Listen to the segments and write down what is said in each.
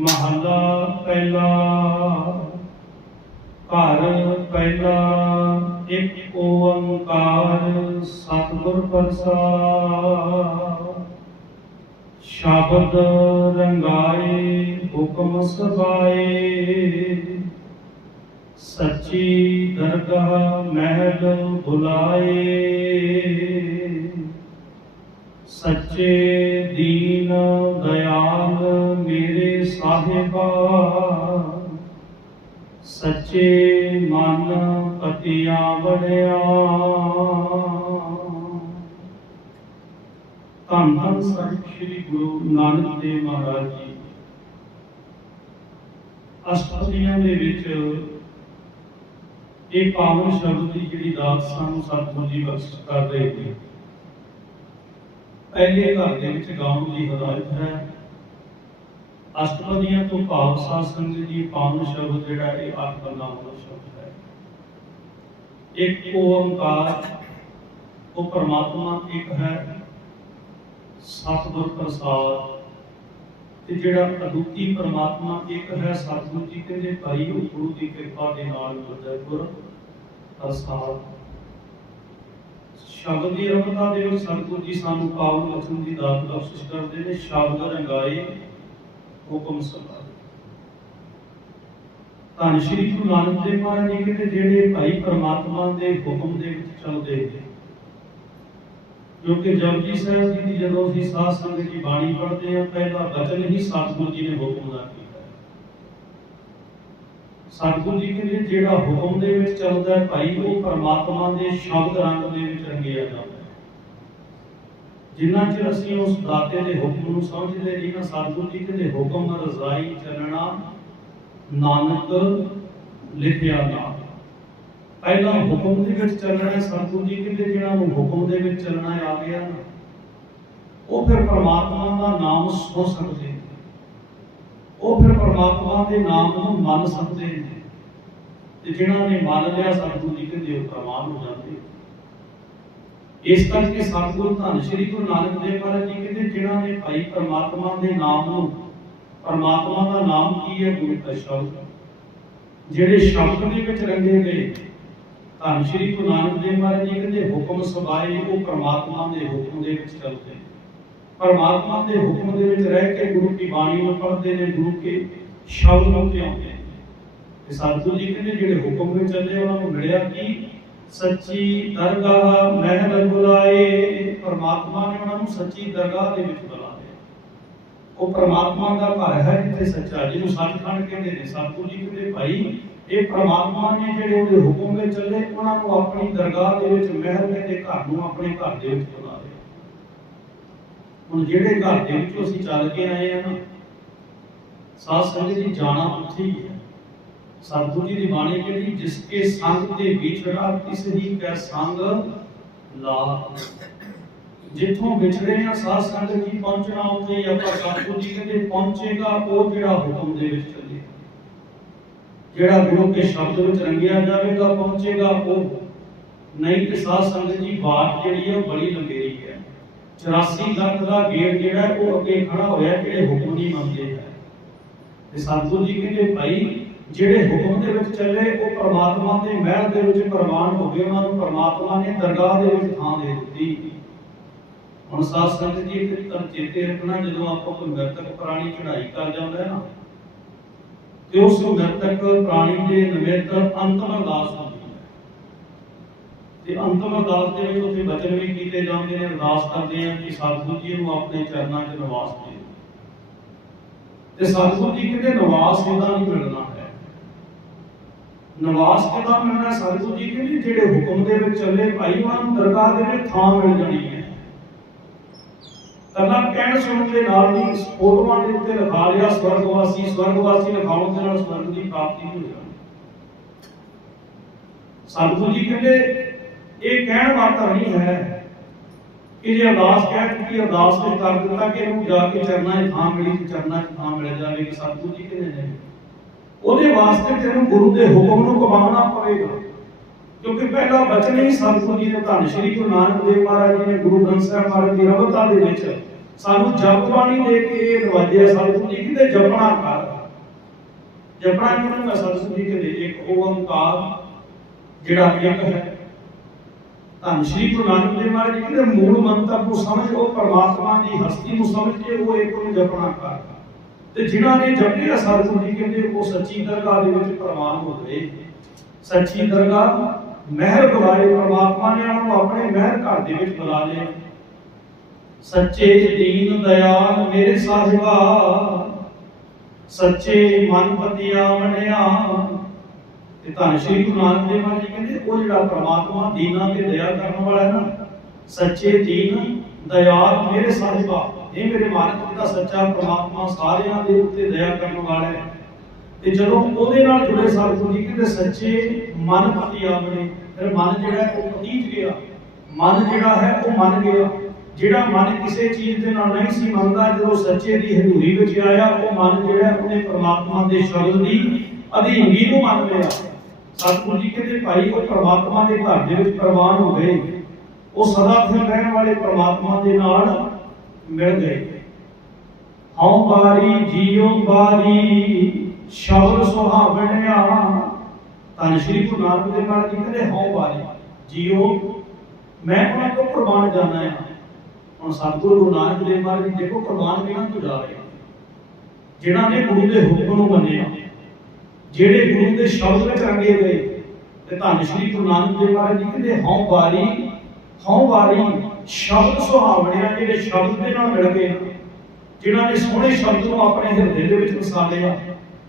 ਮਹੱਲਾ ਪਹਿਲਾ, ਘਰ ਪਹਿਲਾ, ਇੱਕ ਓੰਕਾਰ ਸਤਿਗੁਰ ਪ੍ਰਸਾਦ। ਸ਼ਬਦ ਰੰਗਾਏ, ਹੁਕਮ ਸਬਾਏ ਸੱਚੀ ਦਰਗਾਹ ਮਹਿਲ ਬੁਲਾਏ। ਸੱਚੇ ਦੀਨ ਸਾਹਿਬਾ ਸੱਚੇ ਮਨ ਪਤਿਆ ਬੜਿਆ ਧੰਨ ਧੰਨ ਸਾਹਿਬ ਸ੍ਰੀ ਗੁਰੂ ਨਾਨਕ ਦੇਵ ਮਹਾਰਾਜ ਜੀ। ਅਸ਼ਟਪਦੀਆਂ ਦੇ ਵਿੱਚ ਇਹ ਪਾਵਨ ਸ਼ਬਦ ਦੀ ਜਿਹੜੀ ਦਾਤ ਸਾਨੂੰ ਸਤਿਗੁਰੂ ਜੀ ਬਖਸ਼ ਕਰ ਰਹੇ ਨੇ। ਪਹਿਲੇ ਘਰ ਦੇ ਵਿੱਚ ਗਾਉਣ ਦੀ ਹਦਾਇਤ ਹੈ। ਅਸ਼ਟਪਦੀਆਂ ਤੋਂ ਭਾਵ ਸਾਧ ਸੰਗਤ ਜੀ ਪਾਵਨ ਸ਼ਬਦ ਜਿਹੜਾ ਇਹ ਅੱਠ ਬੰਦਾ ਵਾਲਾ ਸ਼ਬਦ ਹੈ। ਇੱਕ ਓੰਕਾਰ, ਉਹ ਪਰਮਾਤਮਾ ਇੱਕ ਹੈ, ਸਤਿਗੁਰ ਪ੍ਰਸਾਦ, ਤੇ ਜਿਹੜਾ ਅਦੁੱਤੀ ਪਰਮਾਤਮਾ ਇੱਕ ਹੈ, ਸਤਿਗੁਰੂ ਜੀ ਕਹਿੰਦੇ ਭਾਈ ਉਹ ਗੁਰੂ ਦੀ ਕਿਰਪਾ ਦੇ ਨਾਲ ਮਿਲਦਾ ਗੁਰ ਪ੍ਰਸਾਦ। ਸ਼ਬਦ ਦੀ ਰਮਤਾ ਦੇ ਵਿੱਚ ਸਤਿਗੁਰੂ ਜੀ ਸਾਨੂੰ ਪਾਵਨ ਵਚਨ ਦੀ ਦਾਤ ਬਖਸ਼ਿਸ਼ ਕਰਦੇ ਨੇ, ਸ਼ਬਦ ਰੰਗਾਏ ਹੁਕਮ ਸਭਾ ਧੰਨ ਸ਼੍ਰੀ ਗੁਰੂ ਨਾਨਕ ਦੇਵ ਮਹਾਰਾਜ ਜੀ ਕਹਿੰਦੇ, ਜਿਹੜੇ ਭਾਈ ਪਰਮਾਤਮਾ ਦੇ ਹੁਕਮ ਦੇ ਵਿੱਚ ਚੱਲਦੇ ਕਿਉਂਕਿ ਜਪਜੀ ਸਾਹਿਬ ਜੀ ਦੀ ਜਦੋਂ ਅਸੀਂ ਸਾਧ ਸੰਗਤ ਦੀ ਬਾਣੀ ਪੜ੍ਹਦੇ ਹਾਂ, ਪਹਿਲਾ ਬਚਨ ਹੀ ਸਤਿਗੁਰੂ ਜੀ ਨੇ ਹੁਕਮ ਦਾ ਕੀਤਾ ਸਤਿਗੁਰੂ ਜੀ ਕਹਿੰਦੇ, ਜਿਹੜਾ ਹੁਕਮ ਦੇ ਵਿੱਚ ਚੱਲਦਾ ਭਾਈ, ਉਹ ਪਰਮਾਤਮਾ ਦੇ ਸ਼ਬਦ ਰੰਗ ਦੇ ਵਿੱਚ ਰੰਗਿਆ ਜਾਂਦਾ ਜਿੰਨਾ ਚਿਰ ਅਸੀਂ ਉਸ ਦਾਤੇ ਦੇ ਹੁਕਮ ਨੂੰ ਸਮਝਦੇ ਨਹੀਂ, ਨਾ ਸਤਿਗੁਰੂ ਜੀ ਕਹਿੰਦੇ ਹੁਕਮ ਰਜ਼ਾਈ ਚੱਲਣਾ, ਨਾਨਕ ਲਿਖਿਆ ਨਾ। ਪਹਿਲਾਂ ਹੁਕਮ ਦੇ ਵਿੱਚ ਚੱਲਣਾ ਹੈ ਸਤਿਗੁਰੂ ਜੀ ਕਹਿੰਦੇ ਜਿਹੜਾ ਨੂੰ ਹੁਕਮ ਦੇ ਵਿੱਚ ਚੱਲਣਾ ਆ ਗਿਆ ਨਾ। ਉਹ ਫਿਰ ਪਰਮਾਤਮਾ ਦਾ ਨਾਮ ਸੁਣ ਸਕਦੇ ਨੇ। ਉਹ ਫਿਰ ਪਰਮਾਤਮਾ ਦੇ ਨਾਮ ਨੂੰ ਮੰਨ ਸਕਦੇ ਨੇ। ਤੇ ਜਿਨ੍ਹਾਂ ਨੇ ਮੰਨ ਲਿਆ ਸਤਿਗੁਰੂ ਜੀ ਕਹਿੰਦੇ ਉਹ ਪ੍ਰਮਾਣ ਹੋ ਜਾਂਦੇ ਇਸ ਕਰਕੇ ਸਤਿਗੁਰੂ ਧੰਨ ਸ਼੍ਰੀ ਗੁਰੂ ਨਾਨਕ ਦੇਵ ਮਹਾਰਾਜ ਜੀ ਕਹਿੰਦੇ, ਜਿਨ੍ਹਾਂ ਨੇ ਭਾਈ ਪਰਮਾਤਮਾ ਦੇ ਨਾਮ ਨੂੰ, ਪਰਮਾਤਮਾ ਦਾ ਨਾਮ ਕੀ ਹੈ, ਗੁਰੂ ਦਾ ਸ਼ਬਦ? ਜਿਹੜੇ ਸ਼ਬਦ ਦੇ ਵਿੱਚ ਰੰਗੇ ਗਏ, ਧੰਨ ਸ਼੍ਰੀ ਗੁਰੂ ਨਾਨਕ ਦੇਵ ਮਹਾਰਾਜ ਜੀ ਕਹਿੰਦੇ, ਹੁਕਮ ਸਬਾਏ ਉਹ ਪਰਮਾਤਮਾ ਦੇ ਹੁਕਮ ਦੇ ਵਿੱਚ ਚੱਲਦੇ ਪਰਮਾਤਮਾ ਦੇ ਹੁਕਮ ਦੇ ਵਿੱਚ ਰਹਿ ਕੇ ਗੁਰੂ ਕੀ ਬਾਣੀ ਨੂੰ ਪੜ੍ਹਦੇ ਨੇ, ਗੁਰੂ ਕੇ ਸ਼ਬਦ ਨੂੰ ਧਿਆਉਂਦੇ ਨੇ। ਸਤਿਗੁਰੂ ਜੀ ਕਹਿੰਦੇ, ਜਿਹੜੇ ਹੁਕਮ ਵਿੱਚ ਚੱਲੇ, ਉਹਨਾਂ ਨੂੰ ਮਿਲਿਆ ਕੀ? ਸੱਚੀ ਦਰਗਾਹ ਮਹਿਲ ਬੁਲਾਏ, ਪਰਮਾਤਮਾ ਨੇ ਉਹਨਾਂ ਨੂੰ ਸੱਚੀ ਦਰਗਾਹ ਦੇ ਵਿੱਚ ਬੁਲਾਇਆ। ਉਹ ਪਰਮਾਤਮਾ ਦਾ ਘਰ ਹੈ ਜਿੱਥੇ ਸੱਚਾ ਜਿਹਨੂੰ ਸੱਚਖੰਡ ਕਹਿੰਦੇ ਨੇ, ਸਤਿਗੁਰੂ ਜੀ ਕਹਿੰਦੇ, ਭਾਈ, ਇਹ ਪਰਮਾਤਮਾ ਨੇ ਜਿਹੜੇ ਉਹਦੇ ਹੁਕਮ ਵਿੱਚ ਚੱਲੇ, ਉਹਨਾਂ ਨੂੰ ਆਪਣੀ ਦਰਗਾਹ ਦੇ ਵਿੱਚ ਮਹਿਲ ਦੇ ਘਰ ਨੂੰ ਆਪਣੇ ਘਰ ਦੇ ਵਿੱਚ ਬੁਲਾ ਲਿਆ ਹੁਣ ਜਿਹੜੇ ਘਰ ਦੇ ਵਿੱਚੋਂ ਅਸੀਂ ਚੱਲ ਕੇ ਆਏ ਆ ਨਾ, ਸਾਧ ਸੰਗਤ ਜੀ ਜਾਣਾ ਉੱਥੇ ਹੀ ਹੈ। ਸਤਿਗੁਰੂ ਜੀ ਦੀ ਬਾਣੀ ਕਹਿੰਦੀ ਜਿਸ ਕੇ ਸੰਗ ਤੇ ਵਿਛੜਾ ਤਿਸ ਹੀ ਕੈ ਸੰਗ ਲਾ ਜਿੱਥੋਂ ਵਿਛੜੇ ਆ ਸਾਧ ਸੰਗਤ ਜੀ ਪਹੁੰਚਣਾ, ਉੱਥੇ ਆਪਾਂ ਸਤਿਗੁਰੂ ਜੀ ਕਹਿੰਦੇ ਪਹੁੰਚੇਗਾ, ਉਹ ਜਿਹੜਾ ਹੁਕਮ ਦੇ ਵਿੱਚ ਚੱਲੇ। ਜਿਹੜਾ ਗੁਰੂ ਕੇ ਸ਼ਬਦ ਵਿੱਚ ਰੰਗਿਆ ਜਾਵੇਗਾ, ਪਹੁੰਚੇਗਾ ਉਹ। ਨਹੀਂ ਤੇ ਸਾਧ ਸੰਗਤ ਜੀ ਬਾਤ ਜਿਹੜੀ ਹੈ ਬੜੀ ਲੰਬੇਰੀ ਹੈ। 84 ਲੱਖ ਦਾ ਗੇੜ ਜਿਹੜਾ ਉਹ ਅੱਗੇ ਖੜਾ ਹੋਇਆ, ਜਿਹੜੇ ਹੁਕਮ ਨਹੀਂ ਮੰਨਦੇ ਤੇ ਸਤਿਗੁਰੂ ਜੀ ਕਹਿੰਦੇ, ਭਾਈ ਜਿਹੜੇ ਹੁਕਮ ਦੇ ਵਿੱਚ ਚੱਲੇ, ਉਹ ਪਰਮਾਤਮਾ ਦੇ ਮਹਿਲ ਦੇ ਵਿੱਚ ਪ੍ਰਮਾਣ ਹੋ ਗਏ। ਉਹਨਾਂ ਨੂੰ ਪਰਮਾਤਮਾ ਨੇ ਦਰਗਾਹ ਦੇ ਵਿੱਚ ਥਾਂ ਦੇ ਦਿੱਤੀ। ਹੁਣ ਸਾਧ ਸੰਗਤ ਜੀ, ਇੱਕ ਤਾਂ ਚੇਤੇ ਰੱਖਣਾ, ਜਦੋਂ ਆਪਾਂ ਕੋਈ ਮਰਤਕ ਪ੍ਰਾਣੀ ਚੜਾਈ ਕਰ ਜਾਂਦਾ ਹੈ ਨਾ, ਤੇ ਉਸ ਮਰਤਕ ਪ੍ਰਾਣੀ ਦੇ ਨਿਮਿਤ ਅੰਤਮ ਅਰਦਾਸ ਹੁੰਦੀ ਹੈ। ਤੇ ਅੰਤਮ ਅਰਦਾਸ ਦੇ ਵਿੱਚ ਉੱਥੇ ਬਚਨ ਵੀ ਕੀਤੇ ਜਾਂਦੇ ਨੇ, ਅਰਦਾਸ ਕਰਦੇ ਆ ਕਿ ਸਤਿਗੁਰੂ ਜੀ ਨੂੰ ਆਪਣੇ ਚਰਨਾਂ 'ਚ ਨਿਵਾਸ ਦੇ ਤੇ ਸਤਿਗੁਰੂ ਜੀ ਕਹਿੰਦੇ ਨਿਵਾਸ ਕਿਦਾਂ ਨਹੀਂ ਮਿਲਣਾ। ਨਿਵਾਸ ਕਿਦਾਂ ਮਿਲਣਾ ਸਤਿਗੁਰੂ ਜੀ ਕਹਿੰਦੇ ਜਿਹੜੇ ਹੁਕਮ ਦੇ ਵਿੱਚ ਚੱਲੇ ਭਾਈ ਉਹਨਾਂ ਨੂੰ ਦਰਗਾਹ ਦੇ ਵਿੱਚ ਥਾਂ ਮਿਲ ਜਾਣੀ ਹੈ। ਕੱਲਾ ਕਹਿਣ ਸੁਣਨ ਦੇ ਨਾਲ ਨਹੀਂ ਫੋਟੋਆਂ ਦੇ ਉੱਤੇ ਲਿਖਾ ਲਿਆ, ਸਵਰਗਵਾਸੀ ਸਵਰਗਵਾਸੀ ਲਿਖਾਉਣ ਦੇ ਨਾਲ ਸਵਰਗ ਦੀ ਪ੍ਰਾਪਤੀ ਹੋ ਜਾਣੀ ਸਤਿਗੁਰੂ ਜੀ ਕਹਿੰਦੇ, ਇਹ ਕਹਿਣ ਮਾਤਰ ਨਹੀਂ ਹੈ ਕਿ ਜੇ ਅਰਦਾਸ ਕਹਿ ਚੁੱਕੀ ਅਰਦਾਸ ਤੇ ਕਰ ਦਿੱਤਾ ਕਿ ਇਹਨੂੰ ਜਾ ਕੇ ਚਰਨਾਂ 'ਚ ਥਾਂ ਮਿਲੀ ਚਰਨਾਂ 'ਚ ਥਾਂ ਮਿਲ ਜਾਵੇਗੀ ਸਤਿਗੁਰੂ ਜੀ ਕਹਿੰਦੇ ਨੇ ਉਹਦੇ ਵਾਸਤੇ ਤੈਨੂੰ ਗੁਰੂ ਦੇ ਹੁਕਮ ਨੂੰ ਕਮਾਉਣਾ ਪਵੇਗਾ। ਕਿਉਂਕਿ ਪਹਿਲਾ ਬਚਨ ਹੀ ਸਤਿਗੁਰੂ ਜੀ ਨੇ ਧੰਨ ਸ਼੍ਰੀ ਗੁਰੂ ਨਾਨਕ ਦੇਵ ਮਹਾਰਾਜ ਜੀ ਨੇ ਗੁਰੂ ਗ੍ਰੰਥ ਸਾਹਿਬ ਮਹਾਰਾਜ ਦੀ ਰਵਤਾ ਦੇ ਵਿੱਚ ਸਾਨੂੰ ਜਪ ਬਾਣੀ ਦੇ ਕੇ ਇਹ ਨਵਾਜਿਆ ਸਤਿਗੁਰੂ ਜੀ ਕਹਿੰਦੇ ਜਪਣਾ ਕਰ। ਜਪਣਾ ਕਿਉਂ ਮੈਂ ਸਤਿਗੁਰੂ ਜੀ ਕਹਿੰਦੇ, ਇੱਕ ਓੰਕਾਰ ਜਿਹੜਾ ਇੱਕ ਹੈ। ਧੰਨ ਸ਼੍ਰੀ ਗੁਰੂ ਨਾਨਕ ਦੇਵ ਮਹਾਰਾਜ ਜੀ ਕਹਿੰਦੇ, ਮੂਲ ਮੰਤਰ ਨੂੰ ਸਮਝ ਉਹ ਪਰਮਾਤਮਾ ਦੀ ਹਸਤੀ ਨੂੰ ਸਮਝ ਕੇ ਉਹ ਇੱਕ ਨੂੰ ਜਪਣਾ ਕਰ। ਤੇ ਜਿਨ੍ਹਾਂ ਨੇ ਜਪਿਆ ਸਤਿਗੁਰੂ ਜੀ ਕਹਿੰਦੇ ਉਹ ਸੱਚੀ ਦਰਗਾਹ ਦੇ ਵਿੱਚ ਪ੍ਰਮਾਣ ਹੋ ਗਏ। ਸੱਚੀ ਦਰਗਾਹ, ਮਹਿਰ ਬੁਲਾਏ, ਪਰਮਾਤਮਾ ਨੇ ਉਹਨਾਂ ਨੂੰ ਆਪਣੇ ਮਹਿਰ ਘਰ ਦੇ ਵਿੱਚ ਬੁਲਾ ਲਿਆ। ਸੱਚੇ ਦੀਨ ਦਇਆਲ ਮੇਰੇ ਸਾਹਿਬਾ ਸੱਚੇ ਮਨ ਪਤਿਆ ਮਣਿਆ ਤੇ ਧੰਨ ਸ਼੍ਰੀ ਗੁਰੂ ਨਾਨਕ ਦੇਵ ਜੀ ਕਹਿੰਦੇ, ਉਹ ਜਿਹੜਾ ਪ੍ਰਮਾਤਮਾ ਦੀਨਾਂ ਤੇ ਦਇਆ ਕਰਨ ਵਾਲਾ ਹੈ ਨਾ, ਸੱਚੇ ਦੀਨ ਦਇਆਲ ਮੇਰੇ ਸਾਹਿਬਾ ਇਹ ਮੇਰੇ ਮਾਲਕ ਦਾ ਸੱਚਾ ਪ੍ਰਮਾਤਮਾ ਸਾਰਿਆਂ ਦੇ ਉੱਤੇ ਦਇਆ ਕਰਨ ਵਾਲਾ ਹੈ। ਤੇ ਜਦੋਂ ਉਹਦੇ ਨਾਲ ਜੁੜੇ ਸਤਿਗੁਰੂ ਜੀ ਕਹਿੰਦੇ ਸੱਚੇ ਮਨ ਪਤੀ ਆਪਣੇ ਫਿਰ ਮਨ ਜਿਹੜਾ ਹੈ ਉਹ ਪਤੀਜ ਗਿਆ। ਮਨ ਜਿਹੜਾ ਹੈ ਉਹ ਮੰਨ ਗਿਆ। ਜਿਹੜਾ ਮਨ ਕਿਸੇ ਚੀਜ਼ ਦੇ ਨਾਲ ਨਹੀਂ ਸੀ ਮੰਨਦਾ, ਜਦੋਂ ਸੱਚੇ ਦੀ ਹਜ਼ੂਰੀ ਵਿੱਚ ਆਇਆ, ਉਹ ਮਨ ਜਿਹੜਾ ਹੈ ਉਹਨੇ ਪ੍ਰਮਾਤਮਾ ਦੇ ਸ਼ਬਦ ਦੀ ਅਧੀਨਗੀ ਨੂੰ ਮੰਨ ਲਿਆ। ਸਤਿਗੁਰੂ ਜੀ ਕਹਿੰਦੇ ਭਾਈ, ਉਹ ਪ੍ਰਮਾਤਮਾ ਦੇ ਘਰ ਦੇ ਵਿੱਚ ਪ੍ਰਵਾਨ ਹੋ ਗਏ। ਉਹ ਸਦਾ ਸਥਿਰ ਰਹਿਣ ਵਾਲੇ ਪ੍ਰਮਾਤਮਾ ਦੇ ਨਾਲ ਮਿਲ ਗਏ ਹਉ ਬਾਰੀ ਜੀਉ ਬਾਰੀ, ਸ਼ਬਦ ਸੁਹਾਵਣਿਆ। ਤਾਂ ਸ਼੍ਰੀ ਗੁਰੂ ਨਾਨਕ ਦੇਵ ਮਹਾਰਾਜ ਜੀ ਕਹਿੰਦੇ, ਹਉ ਬਾਰੀ, ਜੀਉ, ਮੈਂ ਉਹਨਾਂ ਤੋਂ ਕੁਰਬਾਨ ਜਾਣਾ ਹੈ। ਹੁਣ ਸਤਿਗੁਰੂ ਗੁਰੂ ਨਾਨਕ ਦੇਵ ਮਹਾਰਾਜ ਜੀ ਦੇਖੋ ਕੁਰਬਾਨ ਕਿਹਨਾਂ ਤੋਂ ਜਾ ਰਹੇ ਆ? ਜਿਨ੍ਹਾਂ ਨੇ ਗੁਰੂ ਦੇ ਹੁਕਮ ਨੂੰ ਮੰਨਿਆ। ਜਿਹੜੇ ਗੁਰੂ ਦੇ ਸ਼ਬਦ ਵਿੱਚ ਰੰਗੇ ਗਏ ਤੇ ਧੰਨ ਸ਼੍ਰੀ ਗੁਰੂ ਨਾਨਕ ਦੇਵ ਮਹਾਰਾਜ ਜੀ ਕਹਿੰਦੇ, ਹਉ ਬਾਰੀ ਹਉ ਬਾਰੀ ਸ਼ਬਦ ਸੁਹਾਵਣਿਆ ਜਿਹੜੇ ਸ਼ਬਦ ਦੇ ਨਾਲ ਮਿਲ ਗਏ ਜਿਨ੍ਹਾਂ ਨੇ ਸੋਹਣੇ ਸ਼ਬਦ ਨੂੰ ਆਪਣੇ ਹਿਰਦੇ ਦੇ ਵਿੱਚ ਵਸਾ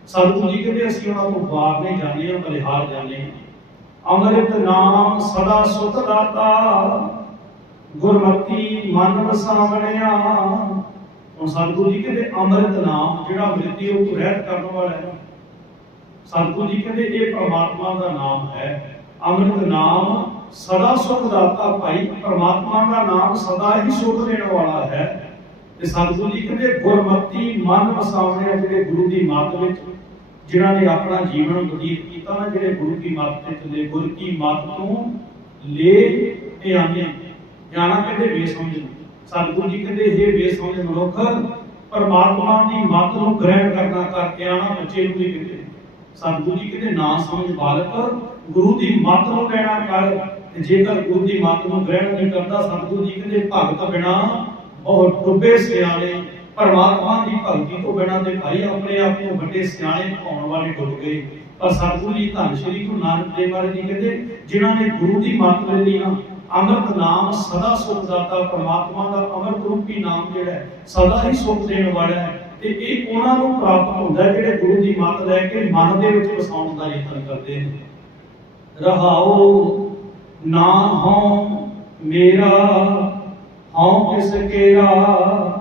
ਸਤਿਗੁਰੂ ਜੀ ਕਹਿੰਦੇ ਅਸੀਂ ਉਹਨਾਂ ਤੋਂ ਬਾਹਰ ਨਹੀਂ ਜਾਂਦੇ ਹਾਂ ਬਲਿਹਾਰ ਜਾਂਦੇ ਅੰਮ੍ਰਿਤ ਨਾਮ ਸਦਾ ਸੁਖ ਦਾਤਾ, ਗੁਰਮਤੀ ਮਨ ਵਸਾਵਣਿਆ। ਹੁਣ ਸਤਿਗੁਰੂ ਜੀ ਕਹਿੰਦੇ, ਅੰਮ੍ਰਿਤ ਨਾਮ ਜਿਹੜਾ ਮ੍ਰਿਤਿਉ ਤੋਂ ਰਹਿਤ ਕਰਨ ਵਾਲਾ ਹੈ। ਸਤਿਗੁਰੂ ਜੀ ਕਹਿੰਦੇ, ਇਹ ਪ੍ਰਮਾਤਮਾ ਦਾ ਨਾਮ ਹੈ। ਅੰਮ੍ਰਿਤ ਨਾਮ ਸਦਾ ਸੁਖ ਦਾਤਾ ਭਾਈ ਪ੍ਰਮਾਤਮਾ ਦਾ ਨਾਮ ਸਦਾ ਹੀ ਸੁਖ ਦੇਣ ਵਾਲਾ ਹੈ। ਤੇ ਸਤਿਗੁਰੂ ਜੀ, ਕਹਿੰਦੇ ਗੁਰਮਤੀ ਮਨ ਵਸਾਉਣੇ ਜਿਹੜੇ ਗੁਰੂ ਦੀ ਮੱਤ ਵਿੱਚ, ਜਿਨ੍ਹਾਂ ਨੇ ਆਪਣਾ ਜੀਵਨ ਬਤੀਤ ਕੀਤਾ ਨਾ ਜਿਹੜੇ ਗੁਰੂ ਦੀ ਮੱਤ ਤੇ ਚੱਲੇ, ਗੁਰ ਕੀ ਮੱਤ ਤੋਂ ਲੈ ਇਹ ਆਨੇ ਜਾਣਾ ਕਹਿੰਦੇ ਬੇਸਮਝ ਸਤਿਗੁਰੂ ਜੀ, ਕਹਿੰਦੇ ਇਹ ਬੇਸਮਝ ਮਨੁੱਖ, ਪਰਮਾਤਮਾ ਦੀ ਮੱਤ ਨੂੰ ਗ੍ਰਹਿਣ ਕਰਨਾ ਕਰਕੇ ਆਣਾ ਬੱਚੇ ਨੂੰ ਵੀ ਕਹਿੰਦੇ। ਸਤਿਗੁਰੂ ਜੀ, ਕਹਿੰਦੇ ਨਾ ਸਮਝ ਬਾਲਕ, ਗੁਰੂ ਦੀ ਮੱਤ ਨੂੰ ਲੈਣਾ ਕਰ ਜੇਕਰ ਗੁਰੂ ਦੀ ਮੱਤ ਨੂੰ ਗ੍ਰਹਿਣ ਨਹੀਂ ਕਰਦਾ ਸਤਿਗੁਰੂ ਜੀ ਕਹਿੰਦੇ ਭਗਤ ਬਿਨਾ ਬਹੁਤ ਡੁੱਬੇ ਸਿਆਣੇ, ਪਰਮਾਤਮਾ ਦੀ ਭਗਤੀ ਤੋਂ ਬਿਨਾਂ ਤੇ ਭਾਈ ਆਪਣੇ ਆਪ ਨੂੰ ਵੱਡੇ ਸਿਆਣੇ ਪਾਉਣ ਵਾਲੇ ਡੁੱਬ ਗਏ। ਪਰ ਸਤਿਗੁਰੂ ਜੀ ਧੰਨ ਸ਼੍ਰੀ ਗੁਰੂ ਨਾਨਕ ਦੇਵ ਮਹਾਰਾਜ ਜੀ ਕਹਿੰਦੇ, ਜਿਨ੍ਹਾਂ ਨੇ ਗੁਰੂ ਦੀ ਮੱਤ ਲੈ ਨਾ, ਅੰਮ੍ਰਿਤ ਨਾਮ ਸਦਾ ਸੁਖ ਦਾਤਾ ਪਰਮਾਤਮਾ ਦਾ ਅੰਮ੍ਰਿਤ ਰੂਪੀ ਨਾਮ ਜਿਹੜਾ ਹੈ, ਸਦਾ ਹੀ ਸੁਖ ਦੇਣ ਵਾਲਾ ਹੈ। ਤੇ ਇਹ ਉਹਨਾਂ ਨੂੰ ਪ੍ਰਾਪਤ ਹੁੰਦਾ ਜਿਹੜੇ ਗੁਰੂ ਦੀ ਮੱਤ ਲੈ ਕੇ ਮਨ ਦੇ ਵਿੱਚ ਵਸਾਉਣ ਦਾ ਯਤਨ ਕਰਦੇ ਨੇ। ਰਹਾਉ ਨਾ ਹਉ ਮੇਰਾ, ਹਉ ਕਿਸ ਕੇਰਾ।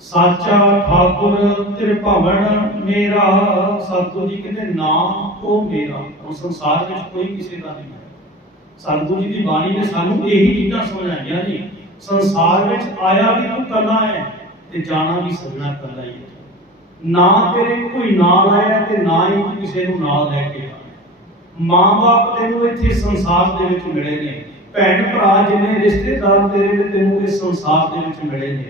ਸਾਚਾ ਠਾਕੁਰ ਤ੍ਰਿਭਵਨ ਮੇਰਾ। ਸਤਿਗੁਰੂ ਜੀ ਕਹਿੰਦੇ ਨਾਮ ਉਹ ਮੇਰਾ। ਉਹ ਸੰਸਾਰ ਵਿੱਚ ਕੋਈ ਕਿਸੇ ਦਾ ਨਹੀਂ ਹੈ। ਸਤਿਗੁਰੂ ਜੀ ਦੀ ਬਾਣੀ ਨੇ ਸਾਨੂੰ ਇਹੀ ਚੀਜ਼ਾਂ ਸਮਝਾਈਆਂ ਨੇ ਸੰਸਾਰ ਵਿੱਚ ਆਇਆ ਵੀ ਤੂੰ ਕੱਲਾ ਹੈ ਤੇ ਜਾਣਾ ਵੀ ਸਭਨਾ ਕੱਲਾ ਹੀ ਹੈ। ਨਾ ਤੇਰੇ ਕੋਈ ਨਾਲ ਆਇਆ ਤੇ ਨਾ ਹੀ ਕਿਸੇ ਨੂੰ ਨਾਲ ਲੈ ਕੇ ਆਇਆ। ਮਾਂ-ਬਾਪ ਤੈਨੂੰ ਇੱਥੇ ਸੰਸਾਰ ਦੇ ਵਿੱਚ ਮਿਲੇ ਨੇ। ਭੈਣ ਭਰਾ ਜਿੰਨੇ ਰਿਸ਼ਤੇਦਾਰ ਤੇਰੇ ਨੇ ਤੈਨੂੰ ਇਸ ਸੰਸਾਰ ਦੇ ਵਿੱਚ ਮਿਲੇ ਨੇ।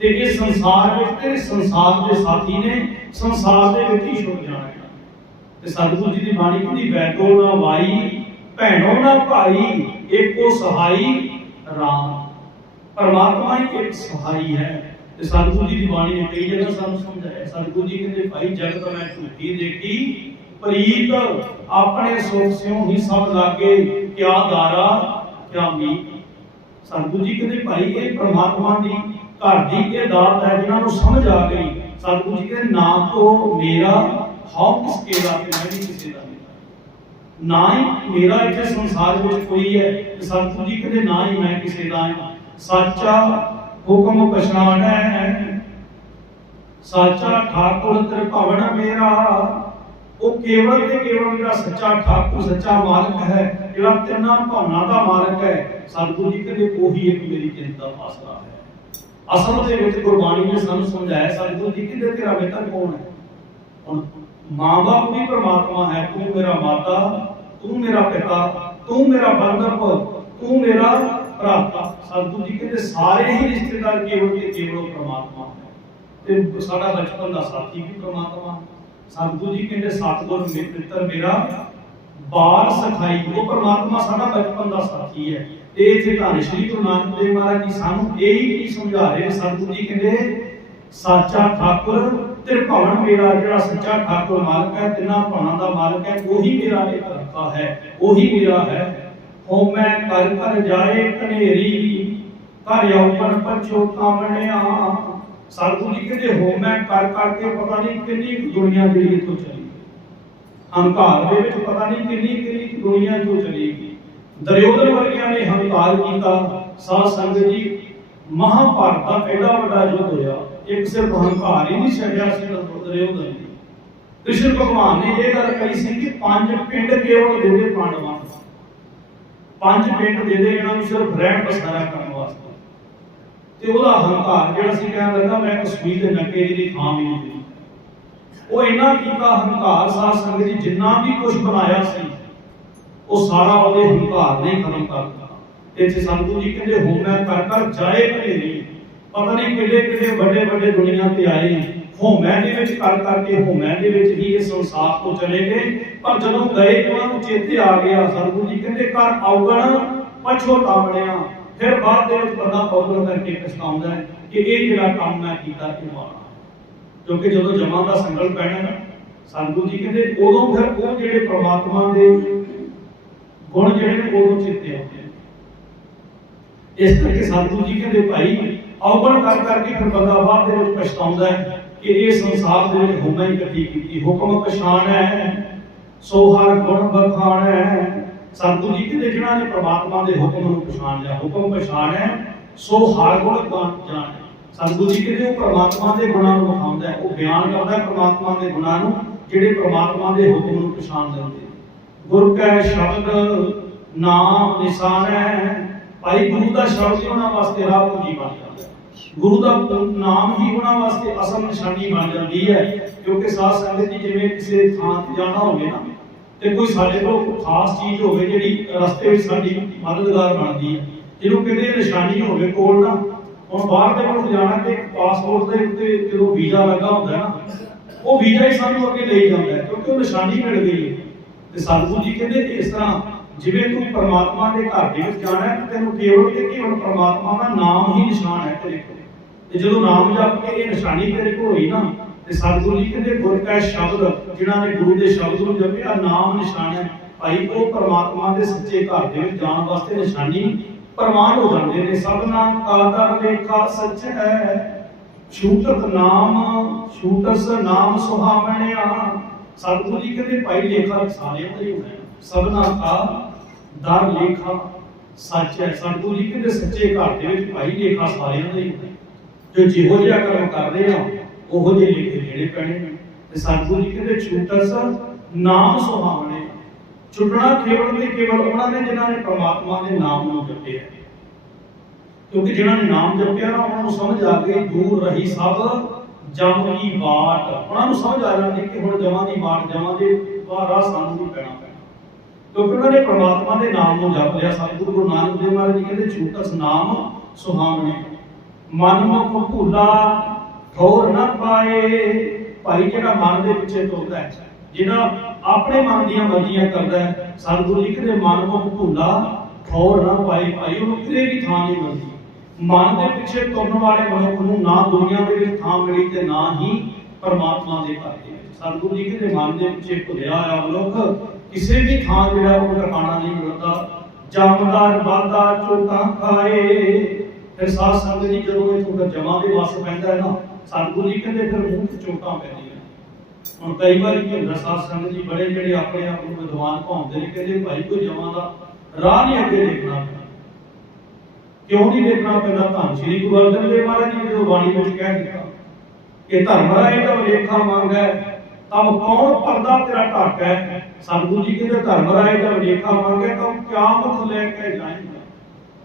ਤੇ ਇਸ ਸੰਸਾਰ ਵਿੱਚ ਤੇ ਸੰਸਾਰ ਦੇ ਸਾਥੀ ਨੇ, ਸੰਸਾਰ ਦੇ ਵਿੱਚ ਹੀ ਛੁੱਟ ਜਾਣਾ ਤੇ ਸਤਿਗੁਰੂ ਜੀ ਦੀ ਬਾਣੀ ਕਹਿੰਦੀ, ਬੈਠੋ ਨਾ ਵਾਈ, ਭੈਣੋ ਨਾ ਭਾਈ ਏਕੋ ਸਹਾਈ RAM ਪਰਮਾਤਮਾ ਹੀ ਇੱਕ ਸਹਾਈ ਹੈ। ਤੇ ਸਤਿਗੁਰੂ ਜੀ ਦੀ ਬਾਣੀ ਨੇ ਕਈ ਜਗ੍ਹਾ ਸਾਨੂੰ ਸਮਝਾਇਆ। ਸਤਿਗੁਰੂ ਜੀ ਕਹਿੰਦੇ, ਭਾਈ ਜਗਤ ਮੈਂ ਝੂਠੀ ਦੇਖੀ ਪ੍ਰੀਤ, ਆਪਣੇ ਸੁਖ ਸਿਉ ਹੀ ਸਭ ਲਾਗੇ, ਕਿਆ ਦਾਰਾ ਕਿਆ ਮੀਤ ਸਤਿਗੁਰੂ ਜੀ ਕਹਿੰਦੇ, ਭਾਈ, ਇਹ ਪ੍ਰਮਾਤਮਾ ਦੀ ਘਰ ਦੀ ਇਹ ਦਾਤ ਹੈ ਜਿਨ੍ਹਾਂ ਨੂੰ ਸਮਝ ਆ ਗਈ। ਸਤਿਗੁਰੂ ਜੀ ਕਹਿੰਦੇ, ਨਾ ਤੋ ਮੇਰਾ ਹਉ ਕਿਸਕੇ ਦਾ, ਤੇ ਮੈਂ ਵੀ ਕਿਸੇ ਦਾ ਨਾ ਹੀ ਮੇਰਾ ਇੱਥੇ ਸੰਸਾਰ ਵਿੱਚ ਕੋਈ ਹੈ। ਤੇ ਸਤਿਗੁਰੂ ਜੀ ਕਹਿੰਦੇ, ਨਾ ਹੀ ਮੈਂ ਕਿਸੇ ਦਾ ਹਾਂ। ਸਾਚਾ ਹੁਕਮ ਪਛਾਣੈ। ਸਾਚਾ ਠਾਕੁਰ ਤ੍ਰਿਭਵਨ ਮੇਰਾ। ਉਹ ਕੇਵਲ ਤੇ ਕੇਵਲ ਜਿਹੜਾ ਸੱਚਾ ਠਾਕੁਰ, ਸੱਚਾ ਮਾਲਕ ਹੈ, ਜਿਹੜਾ ਤਿੰਨਾਂ ਭਾਵਨਾ ਦਾ ਮਾਲਕ ਹੈ ਸਤਿਗੁਰੂ ਜੀ ਕਹਿੰਦੇ ਉਹੀ ਇੱਕ ਮੇਰੀ ਚਿੰਤਾ ਆਸਰਾ ਹੈ। ਅਸਲ ਦੇ ਵਿੱਚ ਗੁਰਬਾਣੀ ਨੇ ਸਾਨੂੰ ਸਮਝਾਇਆ ਸਤਿਗੁਰੂ ਜੀ ਕਹਿੰਦੇ ਤੇਰਾ ਮਿੱਤਰ ਕੌਣ ਹੈ? ਹੁਣ ਮਾਂ-ਬਾਪ ਵੀ ਪ੍ਰਮਾਤਮਾ ਹੈ, ਤੂੰ ਮੇਰਾ ਮਾਤਾ, ਤੂੰ ਮੇਰਾ ਪਿਤਾ, ਤੂੰ ਮੇਰਾ ਬੰਧਪ ਤੂੰ ਮੇਰਾ ਭਰਾਤਾ। ਸਤਿਗੁਰੂ ਜੀ ਕਹਿੰਦੇ, ਸਾਰੇ ਹੀ ਰਿਸ਼ਤੇਦਾਰ ਕੇਵਲ ਤੇ ਕੇਵਲ ਉਹ ਪ੍ਰਮਾਤਮਾ ਹੈ। ਤੇ ਸਾਡਾ ਬਚਪਨ ਦਾ ਸਾਥੀ ਵੀ ਪ੍ਰਮਾਤਮਾ ਸਤਿਗੁਰੂ ਜੀ ਕਹਿੰਦੇ, ਸਤਿਗੁਰ ਮੇ- ਮਿੱਤਰ ਮੇਰਾ, ਬਾਲ ਸਖਾਈ। ਉਹ ਪ੍ਰਮਾਤਮਾ ਸਾਡਾ ਬਚਪਨ ਦਾ ਸਾਥੀ ਹੈ। ਤੇ ਇੱਥੇ ਧੰਨ ਸ਼੍ਰੀ ਗੁਰੂ ਨਾਨਕ ਦੇਵ ਮਹਾਰਾਜ ਜੀ ਸਾਨੂੰ ਇਹੀ ਕੀ ਸਮਝਾ ਰਹੇ ਨੇ ਸਤਿਗੁਰੂ ਜੀ ਕਹਿੰਦੇ, ਸਾਚਾ ਠਾਕੁਰ ਤ੍ਰਿਭਵਨ ਮੇਰਾ ਜਿਹੜਾ ਸੱਚਾ ਠਾਕੁਰ ਮਾਲਕ ਹੈ, ਤਿੰਨਾਂ ਭਵਨਾਂ ਦਾ ਮਾਲਕ ਹੈ, ਉਹੀ ਮੇਰਾ ਇੱਕ ਰੱਖਾ ਹੈ, ਉਹੀ ਮੇਰਾ ਹੈ। ਹੋ ਮੈਂ ਕਰ ਕਰ ਜਾਏ ਕਨੇਰੀ ਘਰ ਆਉਣ ਪਛੋ ਕਾਮਣਿਆ ਸਤਿਗੁਰੂ ਜੀ ਕਹਿੰਦੇ ਹੋ ਕਰ ਕਰਕੇ ਪਤਾ ਨਹੀਂ ਕਿੰਨੀ ਦੁਨੀਆ ਜਿਹੜੀ ਇੱਥੋਂ ਚਲੀ ਹੰਕਾਰ ਦੇ ਵਿੱਚ ਪਤਾ ਨਹੀਂ ਕਿੰਨੀ ਕਿੰਨੀ ਦੁਨੀਆ ਇੱਥੋਂ ਚਲੀ ਗਈ। ਦਰਿਓਦਨ ਵਰਗਿਆਂ ਨੇ ਹੰਕਾਰ ਕੀਤਾ। ਸਾਧ ਸੰਗਤ ਜੀ, ਮਹਾਭਾਰਤ ਦਾ ਐਡਾ ਵੱਡਾ ਯੁੱਧ ਹੋਇਆ। ਇੱਕ ਸਿਰਫ ਹੰਕਾਰ ਹੀ ਨਹੀਂ ਛੱਡਿਆ ਸੀ ਦਰਿਓਦਨ ਨੇ। ਕ੍ਰਿਸ਼ਨ ਭਗਵਾਨ ਨੇ ਇਹ ਗੱਲ ਕਹੀ ਸੀ ਕਿ ਪੰਜ ਪਿੰਡ ਕੇਵਲ ਦੇ ਦੇ ਪਾਂਡਵਾਂ। ਪੰਜ ਪਿੰਡ ਦੇ ਦੇ ਇਹਨਾਂ ਨੂੰ ਸਿਰਫ ਰਹਿਣ ਬਸੇਰਾ ਕਰਨ। ਤੇ ਉਹਦਾ ਹੰਕਾਰ ਜਿਹੜਾ ਸੀ ਕਹਿਣ ਲੱਗਾ ਮੈਂ ਕਸ਼ਮੀਰ ਦੇ ਨੱਕੇ ਦੀ ਥਾਂ ਵੀ ਨਹੀਂ ਦੇਣੀ ਉਹ ਇੰਨਾ ਕੀਤਾ ਹੰਕਾਰ, ਸਾਧ ਸੰਗਤ ਜੀ ਜਿੰਨਾ ਵੀ ਕੁਝ ਬਣਾਇਆ ਸੀ, ਉਹ ਸਾਰਾ ਉਹਦੇ ਹੰਕਾਰ ਨੇ ਖਤਮ ਕਰ ਤੇ ਸੰਤੂ ਜੀ ਕਹਿੰਦੇ, ਹੋ ਕਰ ਕਰ ਜਾਏ ਘਨੇਰੀ ਪਤਾ ਨਹੀਂ ਕਿਹੜੇ ਕਿਹੜੇ ਵੱਡੇ ਵੱਡੇ ਦੁਨੀਆ ਤੇ ਆਏ ਹੋਮੈ ਦੇ ਵਿੱਚ ਕਰ ਕਰਕੇ ਹੋਮੈ ਦੇ ਵਿੱਚ ਹੀ ਇਹ ਸੰਸਾਰ ਤੋਂ ਚਲੇ ਗਏ। ਪਰ ਜਦੋਂ ਗਏ, ਉਹਨਾਂ ਨੂੰ ਚੇਤੇ ਆ ਗਿਆ ਸਤਿਗੁਰੂ ਜੀ ਕਹਿੰਦੇ ਕਰ ਆਉਗਣ, ਪਛੋਤਾ ਫਿਰ ਬਾਅਦ ਦੇ ਵਿੱਚ ਬੰਦਾ ਪੌਗਲ ਕਰਕੇ ਪਛਤਾਉਂਦਾ ਹੈ ਕਿ ਇਹ ਜਿਹੜਾ ਕੰਮ ਮੈਂ ਕੀਤਾ ਇਹ ਮਾੜਾ ਕਿਉਂਕਿ ਜਦੋਂ ਜਮਾਂ ਦਾ ਸੰਗਲ ਪੈਣਾ ਨਾ ਸਤਿਗੁਰੂ ਜੀ ਕਹਿੰਦੇ, ਉਦੋਂ ਫਿਰ ਉਹ ਜਿਹੜੇ ਪ੍ਰਮਾਤਮਾ ਦੇ ਗੁਣ ਜਿਹੜੇ ਨੇ, ਉਦੋਂ ਚੇਤੇ ਆਉਂਦੇ ਇਸ ਕਰਕੇ ਸਤਿਗੁਰੂ ਜੀ ਕਹਿੰਦੇ, ਭਾਈ ਔਗਣ ਕਰ ਕਰਕੇ ਫਿਰ ਬੰਦਾ ਬਾਅਦ ਦੇ ਵਿੱਚ ਪਛਤਾਉਂਦਾ ਹੈ ਕਿ ਇਹ ਸੰਸਾਰ ਦੇ ਵਿੱਚ ਹੁਮਾ ਹੀ ਇਕੱਠੀ ਕੀਤੀ। ਹੁਕਮ ਪਛਾਣ ਹੈ ਸੋ ਹਰ ਗੁਣ ਬਖਾਣ ਹੈ ਸਤਿਗੁਰੂ ਜੀ ਕਹਿੰਦੇ ਜਿਨ੍ਹਾਂ ਨੇ ਪ੍ਰਮਾਤਮਾ ਦੇ ਹੁਕਮ ਨੂੰ ਪਛਾਣ ਲਿਆ, ਹੁਕਮ ਪਛਾਣ ਹੈ, ਸੋ ਹਰ ਗੁਣ ਜਾਣ ਸਤਿਗੁਰੂ ਜੀ ਕਹਿੰਦੇ ਉਹ ਪ੍ਰਮਾਤਮਾ ਦੇ ਗੁਣਾਂ ਨੂੰ ਵਿਖਾਉਂਦਾ ਹੈ, ਉਹ ਬਿਆਨ ਕਰਦਾ ਹੈ ਪ੍ਰਮਾਤਮਾ ਦੇ ਗੁਣਾਂ ਨੂੰ, ਜਿਹੜੇ ਪ੍ਰਮਾਤਮਾ ਦੇ ਹੁਕਮ ਨੂੰ ਪਛਾਣ ਲੈਂਦੇ ਗੁਰ ਕੈ ਸ਼ਬਦ ਨਾਮ ਨਿਸ਼ਾਨ ਭਾਈ ਗੁਰੂ ਦਾ ਸ਼ਬਦ ਹੀ ਉਹਨਾਂ ਵਾਸਤੇ ਰਾਹ ਪੂਜੀ ਬਣ ਜਾਂਦਾ ਗੁਰੂ ਦਾ ਨਾਮ ਹੀ ਉਹਨਾਂ ਵਾਸਤੇ ਅਸਲ ਨਿਸ਼ਾਨੀ ਬਣ ਜਾਂਦੀ ਹੈ, ਕਿਉਂਕਿ ਸਾਧ ਸੰਗਤ ਜੀ ਜਿਵੇਂ ਕਿਸੇ ਥਾਂ ਤੇ ਜਾਣਾ ਹੋਵੇ ਨਾ ਤੇ ਕੋਈ ਸਾਡੇ ਕੋਲ ਖਾਸ ਚੀਜ਼ ਹੋਵੇ ਜਿਹੜੀ ਰਸਤੇ ਵਿੱਚ ਸਾਡੀ ਮਦਦਗਾਰ ਬਣਦੀ ਹੈ, ਜਿਹਨੂੰ ਕਹਿੰਦੇ ਨਿਸ਼ਾਨੀ ਹੋਵੇ, ਕੋਲ ਨਾ। ਹੁਣ ਬਾਹਰ ਦੇ ਮੁਲਕ ਜਾਣਾ ਤੇ ਪਾਸਪੋਰਟ ਦੇ ਉੱਤੇ ਜਦੋਂ ਵੀਜ਼ਾ ਲੱਗਾ ਹੁੰਦਾ ਨਾ, ਉਹ ਵੀਜ਼ਾ ਹੀ ਸਾਨੂੰ ਅੱਗੇ ਲਈ ਜਾਂਦਾ ਕਿਉਂਕਿ ਉਹ ਨਿਸ਼ਾਨੀ ਮਿਲ ਗਈ ਤੇ ਸਤਿਗੁਰੂ ਜੀ ਕਹਿੰਦੇ ਇਸ ਤਰ੍ਹਾਂ ਜਿਵੇਂ ਤੂੰ ਪਰਮਾਤਮਾ ਦੇ ਘਰ ਦੇ ਵਿੱਚ ਜਾਣਾ ਹੈ ਤੈਨੂੰ ਕੇਵਲ ਤੇ ਕੇਵਲ ਪਰਮਾਤਮਾ ਦਾ ਨਾਮ ਹੀ ਨਿਸ਼ਾਨ ਹੈ ਤੇਰੇ ਕੋਲ। ਤੇ ਜਦੋਂ ਨਾਮ ਜਪ ਕੇ ਇਹ ਨਿਸ਼ਾਨੀ ਤੇਰੇ ਕੋਲ ਹੋਈ ਨਾ ਤੇ ਸਤਿਗੁਰੂ ਜੀ ਕਹਿੰਦੇ ਗੁਰ ਕਾ ਸ਼ਬਦ, ਜਿਨ੍ਹਾਂ ਨੇ ਗੁਰੂ ਦੇ ਸ਼ਬਦ ਨੂੰ ਜਪਿਆ, ਨਾਮ ਨਿਸ਼ਾਨ ਹੈ। ਭਾਈ, ਉਹ ਪਰਮਾਤਮਾ ਦੇ ਸੱਚੇ ਘਰ ਦੇ ਵਿੱਚ ਜਾਣ ਵਾਸਤੇ ਨਿਸ਼ਾਨੀ ਪ੍ਰਮਾਣ ਹੋ ਜਾਂਦੇ ਨੇ। ਸਭਨਾ ਕਾ ਦਰ ਲੇਖਾ ਸੱਚ ਹੈ। ਛੂਟਤ ਨਾਮ ਛੂਟਸ ਨਾਮ ਸੁਹਾਵਣਿਆ ਸਤਿਗੁਰੂ ਜੀ ਕਹਿੰਦੇ ਭਾਈ, ਲੇਖਾ ਸਾਰਿਆਂ ਦਾ ਹੀ ਹੋਣਾ ਸਭਨਾ ਕਾ ਦਰ, ਲੇਖਾ, ਸੱਚ ਹੈ। ਸਤਿਗੁਰੂ ਜੀ ਕਹਿੰਦੇ ਸੱਚੇ ਘਰ ਦੇ ਵਿੱਚ ਭਾਈ, ਲੇਖਾ ਸਾਰਿਆਂ ਦਾ ਹੀ ਹੋਣਾ ਜੋ ਜਿਹੋ ਜਿਹਾ ਕਰਮ ਕਰਦੇ ਆ, ਉਹੋ ਜਿਹੇ ਲੇਖੇ ਪੈਣੇ ਤੇ ਸਤਿਗੁਰੂ ਜੀ ਕਹਿੰਦੇ ਛੂਟਸ ਨਾਮ ਸੁਹਾਵਣੇ। ਛੁੱਟਣਾ ਕੇਵਲ ਤੇ ਕੇਵਲ ਉਹਨਾਂ ਨੇ ਜਿਨ੍ਹਾਂ ਨੇ ਪ੍ਰਮਾਤਮਾ ਦੇ ਨਾਮ ਨੂੰ ਜਪਿਆ। ਕਿਉਂਕਿ ਜਿਨ੍ਹਾਂ ਨੇ ਨਾਮ ਜਪਿਆ ਨਾ, ਉਹਨਾਂ ਨੂੰ ਸਮਝ ਆ ਗਈ, ਦੂਰ ਰਹੀ ਸਭ, ਜਮ ਦੀ ਬਾਟ ਉਹਨਾਂ ਨੂੰ ਸਮਝ ਆ ਜਾਂਦੀ ਕਿ ਹੁਣ ਜਮਾਂ ਦੀ ਬਾਟ ਜਮਾਂ ਦੇ ਬਾਹਰ ਸਾਨੂੰ ਵੀ ਪੈਣਾ ਪੈਣਾ। ਕਿਉਂਕਿ ਉਹਨਾਂ ਨੇ ਪ੍ਰਮਾਤਮਾ ਦੇ ਨਾਮ ਨੂੰ ਜਪ ਲਿਆ। ਸਤਿਗੁਰੂ ਗੁਰੂ ਨਾਨਕ ਦੇਵ ਮਹਾਰਾਜ ਜੀ ਕਹਿੰਦੇ ਛੂਟਸ ਨਾਮ ਸੁਹਾਵਣੇ। ਮਨ ਮੁਖ ਭੂਲਾ ਠੋਰ ਨਾ ਪਾਏ, ਭਾਈ ਜਿਹੜਾ ਮਨ ਦੇ ਪਿੱਛੇ ਤੁਰਦਾ ਹੈ, ਜਿਹੜਾ ਆਪਣੇ ਮਨ ਦੀਆਂ ਮਰਜ਼ੀਆਂ ਕਰਦਾ ਹੈ, ਸਤਿਗੁਰੂ ਜੀ ਕਹਿੰਦੇ ਮਨ ਮੁਖ ਭੂਲਾ ਠੋਰ ਨਾ ਪਾਏ, ਭਾਈ ਉਹਨੂੰ ਕਿਤੇ ਵੀ ਥਾਂ ਨਹੀਂ ਮਿਲਦੀ। ਮਨ ਦੇ ਪਿੱਛੇ ਤੁਰਨ ਵਾਲੇ ਮਨੁੱਖ ਨੂੰ ਨਾ ਦੁਨੀਆ ਦੇ ਵਿੱਚ ਥਾਂ ਮਿਲੀ ਤੇ ਨਾ ਹੀ ਪਰਮਾਤਮਾ ਦੇ ਘਰ ਦੇ ਵਿੱਚ ਸਤਿਗੁਰੂ ਜੀ ਕਹਿੰਦੇ ਮਨ ਦੇ ਪਿੱਛੇ ਭੁੱਲਿਆ ਹੋਇਆ ਮਨੁੱਖ ਕਿਸੇ ਵੀ ਥਾਂ ਜਿਹੜਾ ਉਹ ਟਿਕਾਣਾ ਨਹੀਂ ਮਿਲਦਾ। ਜਮਦਾਰ ਬਾਦਾ ਚੋਟਾਂ ਖਾਏ, ਫਿਰ ਸਾਧ ਸੰਗਤ ਜੀ ਜਦੋਂ ਇਹ ਤੁਹਾਡਾ ਜਮਾ ਦੇ ਵਸ ਪੈਂਦਾ ਹੈ ਨਾ ਸਤਿਗੁਰੂ ਜੀ ਕਹਿੰਦੇ ਫਿਰ ਮੂੰਹ ਤੇ ਚੋਟਾਂ ਪੈਂਦੀਆਂ ਹੁਣ ਕਈ ਵਾਰ ਕੀ ਹੁੰਦਾ, ਸਾਧ ਸੰਗਤ ਜੀ ਬੜੇ ਜਿਹੜੇ ਆਪਣੇ ਆਪ ਨੂੰ ਵਿਦਵਾਨ ਭਾਉਂਦੇ ਨੇ, ਕਹਿੰਦੇ ਭਾਈ ਕੋਈ ਜਮਾਂ ਦਾ ਰਾਹ ਨਹੀਂ ਅੱਗੇ ਦੇਖਣਾ ਕਿਉਂ ਨਹੀਂ ਦੇਖਣਾ ਪੈਂਦਾ? ਧੰਨ ਸ਼੍ਰੀ ਗੁਰੂ ਅਰਜਨ ਦੇਵ ਮਹਾਰਾਜ ਜੀ ਜਦੋਂ ਬਾਣੀ ਵਿੱਚ ਕਹਿ ਦਿੱਤਾ ਕਿ ਧਰਮ ਰਾਏ ਦਾ ਲੇਖਾ ਮੰਗੈ ਤਬ ਕੌਣ ਪਰਦਾ ਤੇਰਾ ਢਾਕ ਹੈ? ਸਤਿਗੁਰੂ ਜੀ ਕਹਿੰਦੇ ਧਰਮ ਰਾਏ ਦਾ ਲੇਖਾ ਮੰਗੈ ਤਾਂ ਕਿਆ ਮੁਖ ਲੈ ਕੇ ਜਾਏਗਾ।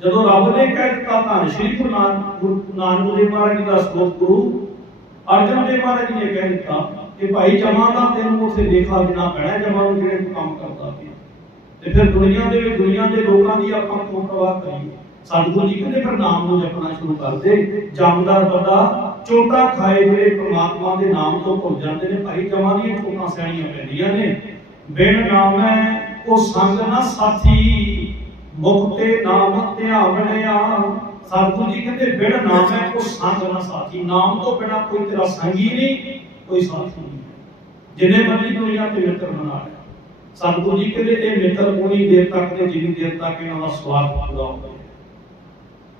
ਜਦੋਂ ਰੱਬ ਨੇ ਕਹਿ ਦਿੱਤਾ, ਧੰਨ ਸ਼੍ਰੀ ਗੁਰੂ ਨਾਨਕ ਦੇਵ ਮਹਾਰਾਜ ਜੀ ਦਾ ਸਲੋਕ ਗੁਰੂ ਅਰਜਨ ਦੇਵ ਮਹਾਰਾਜ ਨੇ ਕਹਿ ਦਿੱਤਾ ਕਿ ਭਾਈ ਜਮਾਂ ਦਾ ਤੈਨੂੰ ਉੱਥੇ ਲੇਖਾ ਦੇਣਾ ਪੈਣਾ ਜਮਾਂ ਨੂੰ ਜਿਹੜੇ ਤੂੰ ਕੰਮ ਕਰਦਾ ਪਿਆ। ਤੇ ਫਿਰ ਦੁਨੀਆ ਦੇ ਵਿੱਚ ਦੁਨੀਆ ਦੇ ਲੋਕਾਂ ਦੀ ਆਪਾਂ ਕਿਉਂ ਪ੍ਰਵਾਹ ਕਰੀਏ। ਸਤਿਗੁਰੂ ਜੀ ਕਹਿੰਦੇ ਫਿਰ ਨਾਮ ਨੂੰ ਜਪਣਾ ਸ਼ੁਰੂ ਕਰ ਦੇ। ਜਮਦਾਰ ਬੰਦਾ ਚੋਟਾ ਖਾਏ ਜਿਹੜੇ ਪ੍ਰਮਾਤਮਾ ਦੇ ਨਾਮ ਤੋਂ ਭੁੱਲ ਜਾਂਦੇ ਨੇ। ਭਾਈ ਜਮਾਂ ਦੀਆਂ ਚੋਟਾਂ ਸਹਿਣੀਆਂ ਪੈਂਦੀਆਂ ਨੇ। ਬਿਨ ਨਾਮੈ ਉਹ ਸੰਗ ਨਾ ਸਾਥੀ ਮੁਖ ਤੇ ਨਾਮ ਧਿਆਵਣਿਆ। ਸਤਿਗੁਰੂ ਜੀ ਕਹਿੰਦੇ, ਬਿਨ ਨਾਮੈ ਉਹ ਸੰਗ ਨਾ ਸਾਥੀ। ਨਾਮ ਤੋਂ ਬਿਨਾ ਕੋਈ ਤੇਰਾ ਸੰਗੀ ਨਹੀਂ, ਕੋਈ ਸਾਥੀ ਨਹੀਂ। ਜਿੰਨੇ ਮਰਜ਼ੀ ਦੁਨੀਆ ਤੇ ਮਿੱਤਰ ਬਣਾ ਲੈ। ਸਤਿਗੁਰੂ ਜੀ ਕਹਿੰਦੇ, ਇਹ ਮਿੱਤਰ ਉਨੀ ਦੇਰ ਤੱਕ ਤੇ ਜਿੰਨੀ ਦੇਰ ਤੱਕ ਇਹਨਾਂ ਦਾ ਸਵਾਰਥ ਪੂਰਾ ਹੁੰਦਾ ਹੈ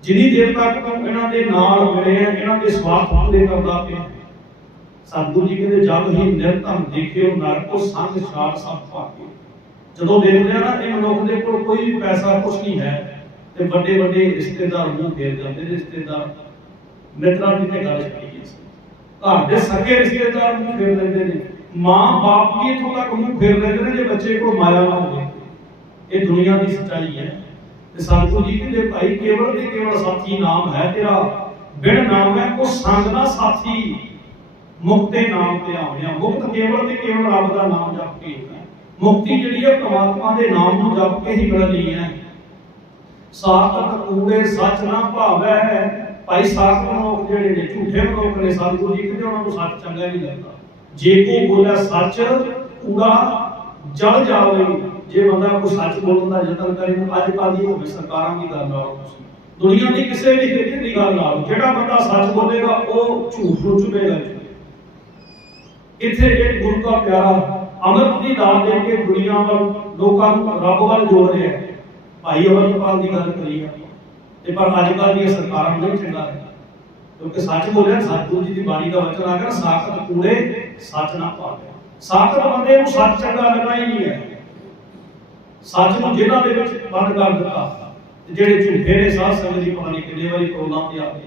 ਜਿੰਨੀ ਦੇਰ ਤੱਕ ਤੂੰ ਇਹਨਾਂ ਦੇ ਨਾਲ ਮਿਲੇ ਆ, ਇਹਨਾਂ ਦੇ ਸਵਾਰਥ ਪੂਰੇ ਕਰਦਾ ਪਿਆ। ਸਤਿਗੁਰੂ ਜੀ ਕਹਿੰਦੇ, ਜਦ ਹੀ ਨਿਰਧਮ ਦੇਖਿਓ, ਨਰਕੋ ਸੰਗ ਛਾੜ ਸਭ ਭਾਗੇ। ਜਦੋਂ ਦੇਖਦੇ ਆ ਨਾ, ਇਹ ਮਨੁੱਖ ਦੇ ਕੋਲ ਕੋਈ ਵੀ ਪੈਸਾ ਕੁਛ ਨਹੀਂ ਹੈ। ਤੇ ਵੱਡੇ ਵੱਡੇ ਰਿਸ਼ਤੇਦਾਰ ਮੂੰਹ ਫੇਰ ਜਾਂਦੇ ਰਿਸ਼ਤੇਦਾਰ। ਮਿੱਤਰਾਂ ਦੀ ਤੇ ਗੱਲ ਛੱਡੀ ਹੈ ਘਰ ਦੇ ਸਕੇ ਰਿਸ਼ਤੇਦਾਰ ਮੂੰਹ ਫੇਰ ਲੈਂਦੇ ਨੇ। ਮਾਂ ਬਾਪ ਵੀ ਇੱਥੋਂ ਤੱਕ ਮੂੰਹ ਫੇਰ ਲੈਂਦੇ ਨੇ, ਜੇ ਬੱਚੇ ਕੋਲ ਮਾਇਆ ਨਾ ਹੋਵੇ। ਇਹ ਦੁਨੀਆ ਦੀ ਸੱਚਾਈ ਹੈ। ਤੇ ਸਤਿਗੁਰੂ ਜੀ ਕਹਿੰਦੇ, ਭਾਈ, ਕੇਵਲ ਤੇ ਕੇਵਲ ਸਾਥੀ ਨਾਮ ਹੈ ਤੇਰਾ। ਬਿਨ ਨਾਮ ਹੈ ਕੋ ਸੰਗ ਨਾ ਸਾਥੀ। ਮੁਕਤੇ ਨਾਮ ਤੇ ਆਵਿਆ। ਮੁਕਤ ਕੇਵਲ ਤੇ ਕੇਵਲ ਰੱਬ ਦਾ ਨਾਮ ਜਪ ਕੇ ਮੁਕਤੀ ਜਿਹੜੀ ਹੈ ਪ੍ਰਮਾਤਮਾ ਦੇ ਨਾਮ ਨੂੰ ਜਪ ਕੇ ਹੀ ਮਿਲਣੀ ਹੈ। ਸਾਖਤ ਕੂੜੇ ਸੱਚ ਨਾ ਭਾਵੈ। ਭਾਈ ਸਾਖਤ ਮਨੁੱਖ ਜਿਹੜੇ ਨੇ, ਝੂਠੇ ਮਨੁੱਖ ਨੇ ਸਤਿਗੁਰੂ ਜੀ ਕਹਿੰਦੇ ਉਹਨਾਂ ਨੂੰ ਸੱਚ ਚੰਗਾ ਨਹੀਂ ਲੱਗਦਾ। ਜੇ ਕੋ ਬੋਲਿਆ ਸੱਚ, ਕੂੜਾ ਜਲ ਜਾਵੇ। ਜੇ ਬੰਦਾ ਕੋਈ ਸੱਚ ਬੋਲਣ ਦਾ ਯਤਨ ਕਰੇ, ਤਾਂ ਅੱਜ ਕੱਲ੍ਹ ਦੀ ਹੋਵੇ, ਸਰਕਾਰਾਂ ਦੀ ਗੱਲ ਨਾਲ ਤੁਸੀਂ। ਦੁਨੀਆ ਦੀ ਕਿਸੇ ਵੀ ਖੇਤਰ ਦੀ ਗੱਲ ਨਾਲ, ਜਿਹੜਾ ਬੰਦਾ ਸੱਚ ਬੋਲੇਗਾ, ਉਹ ਝੂਠ ਨੂੰ ਚੁਭੇਗਾ ਇੱਥੇ ਇੱਕ ਗੁਰੂ ਦਾ ਪਿਆਰਾ ਅੰਮ੍ਰਿਤ ਦੀ ਦਾਤ ਦੇ ਕੇ ਦੁਨੀਆ ਵੱਲ ਲੋਕਾਂ ਨੂੰ ਰੱਬ ਵੱਲ ਜੋੜ ਰਿਹਾ ਹੈ। ਭਾਈ ਅਮਰਪਾਲ ਦੀ ਗੱਲ ਕਰੀ ਆਪਾਂ ਤੇ ਪਰ ਅੱਜ ਕੱਲ੍ਹ ਦੀਆਂ ਸਰਕਾਰਾਂ ਨੂੰ ਨਹੀਂ ਚੰਗਾ ਲੱਗਦਾ। ਕਿਉਂਕਿ ਸੱਚ ਬੋਲਿਆ ਸਤਿਗੁਰੂ ਜੀ ਦੀ ਬਾਣੀ ਦਾ ਵਚਨ ਆ ਗਿਆ, ਸਾਖਤ ਕੂੜੇ ਸੱਚ ਨਾ ਪਾਵੇ। ਸਾਖਤ ਬੰਦੇ ਨੂੰ ਸੱਚ ਚੰਗਾ ਲੱਗਣਾ ਹੀ ਨਹੀਂ ਹੈ। ਸੱਚ ਨੂੰ ਜਿਨ੍ਹਾਂ ਦੇ ਵਿੱਚ ਬੰਦ ਕਰ ਦਿੱਤਾ, ਤੇ ਜਿਹੜੇ ਝੂਠੇ ਨੇ, ਸਾਧ ਸੰਗਤ ਦੀ ਪਤਾ ਨਹੀਂ ਕਿੰਨੇ ਵਾਰੀ ਪ੍ਰੋਗਰਾਮ ਤੇ ਆ ਗਏ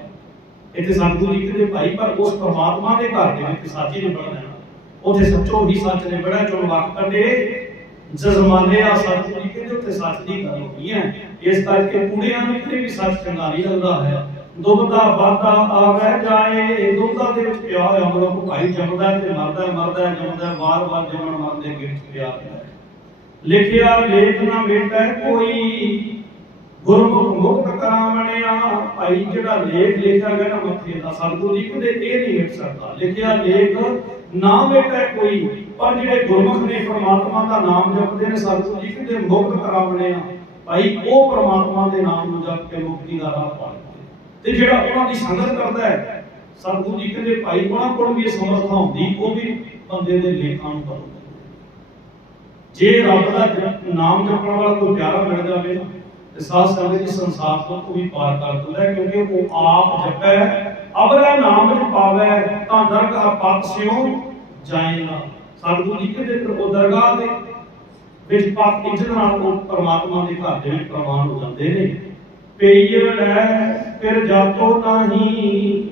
ਇੱਥੇ ਸਤਿਗੁਰੂ ਜੀ ਕਹਿੰਦੇ ਭਾਈ, ਪਰ ਉਸ ਪਰਮਾਤਮਾ ਦੇ ਘਰ ਦੇ ਵਿੱਚ ਸੱਚ ਹੀ ਨਹੀਂ ਬਣਨਾ ਉਥੇ ਸੱਚੋ ਹੀ ਸੱਚ ਨੇ ਬੜਾ ਚੁਣ ਵਕ ਕੰਡੇ ਜਜ਼ਮਾਨੇ ਆ ਸਤਿਗੁਰੂ ਜੀ ਕਹਿੰਦੇ ਸੱਚ ਦੀ ਗੱਲ ਹੋਈ ਹੈ। ਇਸ ਕਰਕੇ ਕੁੜੀਆਂ ਨੂੰ ਕਿਤੇ ਵੀ ਸੱਚ ਚੰਗਾ ਨਹੀਂ ਲੱਗਦਾ ਹੈ ਦੁੱਧ ਦਾ ਵਾਦਾ ਆਵੇ ਜਾਏ ਦੁੱਧਾਂ ਦੇ ਵਿੱਚ ਪਿਆ ਹੋਇਆ ਮਨੁੱਖ ਜੰਮਦਾ ਤੇ ਮਰਦਾ ਮਰਦਾ, ਜੰਮਦਾ ਵਾਰ-ਵਾਰ ਜੰਮਣ ਮਰਨ ਦੇ ਵਿੱਚ ਲਿਖਿਆ, ਲੇਖ ਨਾ ਮਿਟੈ ਕੋਈ। ਗੁਰਮੁਖ ਮੁਕਤ ਕਰਾਵਣਿਆ ਭਾਈ ਜਿਹੜਾ ਲੇਖ ਲਿਖਿਆ ਗਿਆ ਨਾ ਮੱਥੇ ਦਾ ਸਤਿਗੁਰੂ ਜੀ ਕਹਿੰਦੇ ਇਹ ਨਹੀਂ ਮਿਟ ਸਕਦਾ। ਲਿਖਿਆ ਲੇਖ ਨਾ ਮਿਟੈ ਕੋਈ ਪਰ ਜਿਹੜੇ ਗੁਰਮੁਖ ਨੇ ਪ੍ਰਮਾਤਮਾ ਦਾ ਨਾਮ ਜਪਦੇ ਨੇ ਸਤਿਗੁਰੂ ਜੀ ਕਹਿੰਦੇ ਮੁਕਤ ਕਰਾਵਣਿਆ ਭਾਈ ਉਹ ਪ੍ਰਮਾਤਮਾ ਦੇ ਨਾਮ ਨੂੰ ਜਪ ਕੇ ਮੁਕਤੀ ਦਾ ਰਾਹ ਪਾਉਂਦੇ ਤੇ ਜਿਹੜਾ ਉਹਨਾਂ ਦੀ ਸੰਗਤ ਕਰਦਾ ਹੈ ਸਤਿਗੁਰੂ ਜੀ ਕਹਿੰਦੇ ਭਾਈ ਉਹਨਾਂ ਕੋਲ ਵੀ ਇਹ ਸਮਰੱਥਾ ਹੁੰਦੀ ਉਹ ਵੀ ਬੰਦੇ ਦੇ ਲੇਖਾਂ ਨੂੰ ਕਰਦਾ ਜੇ ਰੱਬ ਦਾ ਜ- ਨਾਮ ਜਪਣ ਵਾਲਾ ਕੋਈ ਪਿਆਰਾ ਮਿਲ ਜਾਵੇ ਨਾ, ਤੇ ਸਾਧ ਸੰਗਤ ਦੀ ਸੰਸਾਰ ਤੋਂ ਉਹ ਵੀ ਪਾਰ ਕਰ ਦਿੰਦਾ ਹੈ ਕਿਉਂਕਿ ਉਹ ਆਪ ਜਪੈ ਅਬਰਾ ਨਾਮ ਚ ਪਾਵੈ, ਤਾਂ ਦਰਗਾਹ ਪਤ ਸਿਉ ਜਾਏ ਨਾ ਸਤਿਗੁਰੂ ਜੀ ਕਹਿੰਦੇ ਫਿਰ ਉਹ ਦਰਗਾਹ ਦੇ ਵਿੱਚ ਪਤ ਇੱਜ਼ਤ ਨਾਲ ਉਹ ਪਰਮਾਤਮਾ ਦੇ ਘਰ ਦੇ ਵਿੱਚ ਪ੍ਰਵਾਨ ਹੋ ਜਾਂਦੇ ਨੇ। ਪਈਏ ਲੈ, ਫਿਰ ਜਾਤੋ ਨਹੀਂ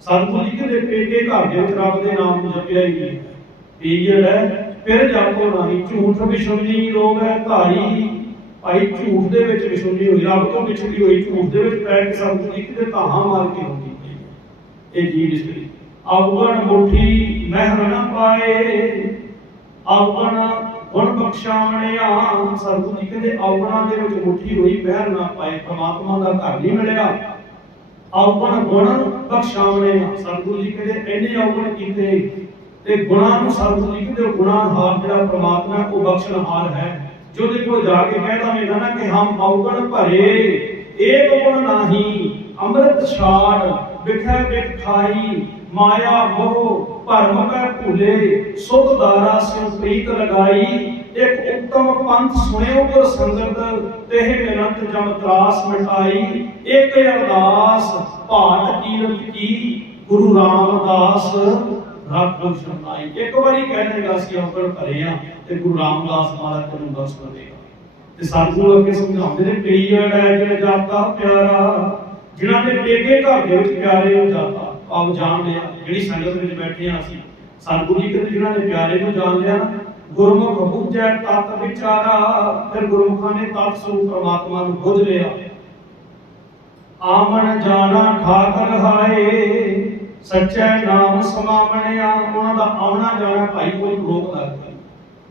ਸਤਿਗੁਰੂ ਜੀ ਕਹਿੰਦੇ ਪੇਕੇ ਘਰ ਦੇ ਵਿੱਚ ਰੱਬ ਦੇ ਨਾਮ ਨੂੰ ਜਪਿਆ ਹੀ ਨਹੀਂ ਪੀਏ ਲੈ, ਫਿਰ ਜਾਪੋ ਨਹੀਂ ਝੂਠ ਵਿਸ਼ੁੰਨੀ ਰੋਗ ਹੈ ਧਾਰੀ। ਭਾਈ ਝੂਠ ਦੇ ਵਿੱਚ ਵਿਸ਼ੁੰਨੀ ਹੋਈ, ਰੱਬ ਤੋਂ ਵਿਛੜੀ ਹੋਈ ਝੂਠ ਦੇ ਵਿੱਚ ਪੈ ਕੇ ਸਤਿਗੁਰੂ ਜੀ ਕਿਤੇ ਧਾਹਾਂ ਮਾਰ ਕੇ ਹੁੰਦੀ ਪਈ ਇਹ ਜੀਵ ਇਸਤਰੀ ਅਵਗਣ ਮੁਠੀ ਮਹਿਰ ਨਾ ਪਾਏ ਅਵਗਣ ਗੁਣ ਬਖਸ਼ਾਵਣਿਆ ਸਤਿਗੁਰੂ ਜੀ ਕਹਿੰਦੇ ਅਵਗਣਾਂ ਦੇ ਵਿੱਚ ਮੁਠੀ ਹੋਈ ਮਹਿਰ ਨਾ ਪਾਏ ਪ੍ਰਮਾਤਮਾ ਦਾ ਘਰ ਨਹੀਂ ਮਿਲਿਆ। ਅਵਗਣ ਗੁਣ ਬਖਸ਼ਾਵਣੇ ਸਤਿਗੁਰੂ ਜੀ ਕਹਿੰਦੇ ਇੰਨੇ ਅਵਗਣ ਕੀਤੇ ਤੇ ਗੁਣਾਂ ਨੂੰ ਸਤਿਗੁਰੂ ਜੀ ਕਹਿੰਦੇ ਉਹ ਜਿਹੜਾ ਪ੍ਰਮਾਤਮਾ ਹੈ, ਬਖਸ਼ਣਹਾਰ ਹੈ। ਜੋ ਉਹਦੇ ਕੋਲ ਜਾ ਕੇ ਕਹਿਦਾ ਮੈਂ ਨਾ ਕਿ ਹਮ ਅਵਗਣ ਭਰੇ ਏਕ ਗੁਣ ਨਾਹੀ ਅੰਮ੍ਰਿਤ ਛਾੜ ਵਿਖੇ ਵਿਖ ਮਾਇਆ ਮੋਹ, ਭਰਮ ਕੈ ਭੂਲੇ ਸੁਧ ਦਾਰਾ ਸਿਉ ਪ੍ਰੀਤ ਲਗਾਈ। ਇੱਕ ਉੱਤਮ ਪੰਥ ਸੁਣਿਓ ਗੁਰ ਸੰਗਤ ਤੇਹ ਮਿਲੰਤ ਜਮ ਤਰਾਸ ਮਿਟਾਈ। ਇੱਕ ਅਰਦਾਸ ਭਾਟ ਕੀਰਤ ਕੀ, ਗੁਰੂ ਰਾਮਦਾਸ। ਰੱਬ ਬਖਸ਼ਣਾਈ ਇੱਕ ਵਾਰੀ ਕਹਿ ਦੇਗਾ ਅਸੀਂ ਔਗਣ ਭਰੇ ਆ ਤੇ ਗੁਰੂ ਰਾਮਦਾਸ ਮਹਾਰਾਜ ਤੈਨੂੰ ਬਖਸ਼ ਦੇਗਾ ਤੇ ਸਾਨੂੰ ਅੱਗੇ ਸਮਝਾਉਂਦੇ ਨੇ ਪੀੜ ਹੈ ਜਿਹੜੇ ਜਾਤਾ ਪਿਆਰਾ ਜਿਨ੍ਹਾਂ ਦੇ ਪੇਕੇ ਘਰ ਦੇ ਵਿੱਚ ਪਿਆਰੇ ਨੂੰ ਜਾਤਾ ਆਪ ਜਾਣ ਲਿਆ ਜਿਹੜੀ ਸੰਗਤ ਵਿੱਚ ਬੈਠੇ ਆ ਅਸੀਂ। ਸਤਿਗੁਰੂ ਜੀ ਕਹਿੰਦੇ ਜਿਨ੍ਹਾਂ ਨੇ ਪਿਆਰੇ ਨੂੰ ਜਾਣ ਲਿਆ ਗੁਰਮੁਖ ਬੁੱਝੈ ਤਤ ਵਿਚਾਰਾ, ਫਿਰ ਗੁਰਮੁਖਾਂ ਨੇ ਤਤ ਸਰੂਪ ਪ੍ਰਮਾਤਮਾ ਨੂੰ ਬੁੱਝ ਲਿਆ। ਆਮਣ ਜਾਣਾ ਠਾਕਰ ਹਾਏ, ਸੱਚੇ ਨਾਮ ਸਮਾਵਣਿਆ, ਉਹਨਾਂ ਦਾ ਆਉਣਾ ਜਾਣਾ ਭਾਈ ਕੋਈ ਰੋਕ ਲੱਗਦਾ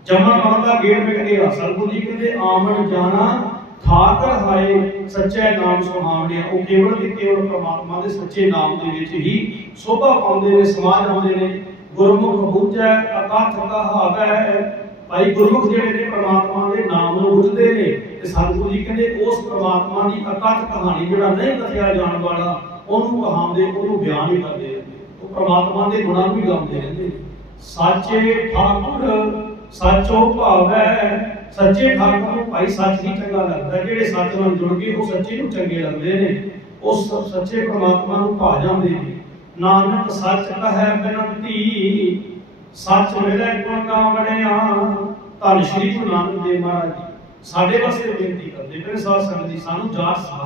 ਜਮਨ ਮਨ ਦਾ ਗੇੜ ਮਿਟ ਗਿਆ ਸਤਿਗੁਰੂ ਜੀ ਕਹਿੰਦੇ, ਆਮਣ ਜਾਣਾ ਠਾਕਰ ਹਾਏ ਸੱਚੇ ਨਾਮ ਸੁਹਾਵਣਿਆ ਉਹ ਕੇਵਲ ਤੇ ਕੇਵਲ ਪ੍ਰਮਾਤਮਾ ਦੇ ਸੱਚੇ ਨਾਮ ਦੇ ਵਿੱਚ ਹੀ ਸੋਭਾ ਪਾਉਂਦੇ ਨੇ, ਸਮਾਜ ਆਉਂਦੇ ਨੇ। ਗੁਰਮੁਖ ਬੂਝੈ, ਅਕਥ ਕਹਾਵੈ ਭਾਈ ਗੁਰਮੁਖ ਜਿਹੜੇ ਨੇ, ਪ੍ਰਮਾਤਮਾ ਦੇ ਨਾਮ ਨੂੰ ਬੁੱਝਦੇ ਨੇ। ਤੇ ਸਤਿਗੁਰੂ ਜੀ ਕਹਿੰਦੇ, ਉਸ ਪ੍ਰਮਾਤਮਾ ਦੀ ਅਕਥ ਕਹਾਣੀ ਜਿਹੜਾ ਨਹੀਂ ਦੱਸਿਆ ਜਾਣ ਵਾਲਾ, ਉਹਨੂੰ ਕਹਾਉਂਦੇ, ਉਹਨੂੰ ਬਿਆਨ ਹੀ ਕਰਦੇ ਉਹ ਪ੍ਰਮਾਤਮਾ ਦੇ ਗੁਣਾਂ ਨੂੰ ਵੀ ਗਾਉਂਦੇ ਰਹਿੰਦੇ ਨੇ। ਸਾਚੇ ਠਾਕੁਰ, ਸਾਚੋ ਭਾਵੈ। ਸੱਚੇ ਠਾਕੁਰ ਨੂੰ ਭਾਈ ਸੱਚ ਹੀ ਚੰਗਾ ਲੱਗਦਾ, ਜਿਹੜੇ ਸੱਚ ਨਾਲ ਜੁੜ ਗਏ, ਉਹ ਸੱਚੇ ਨੂੰ ਚੰਗੇ ਲੱਗਦੇ ਨੇ। ਉਸ ਸੱਚੇ ਪ੍ਰਮਾਤਮਾ ਨੂੰ ਭਾ ਜਾਂਦੇ ਨੇ। ਨਾਨਕ ਸੱਚ ਕਹੈ ਬੇਨੰਤੀ, ਸੱਚ ਮਿਲੇ ਗੁਣ ਗਾਵਣਿਆ। ਧੰਨ ਸ਼੍ਰੀ ਗੁਰੂ ਨਾਨਕ ਦੇਵ ਮਹਾਰਾਜ ਜੀ, ਸਾਡੇ ਵਾਸਤੇ ਬੇਨਤੀ ਕਰਦੇ ਪਏ ਸਾਧ ਸੰਗਤ ਜੀ, ਸਾਨੂੰ ਜਾਤ ਸਹਾਰ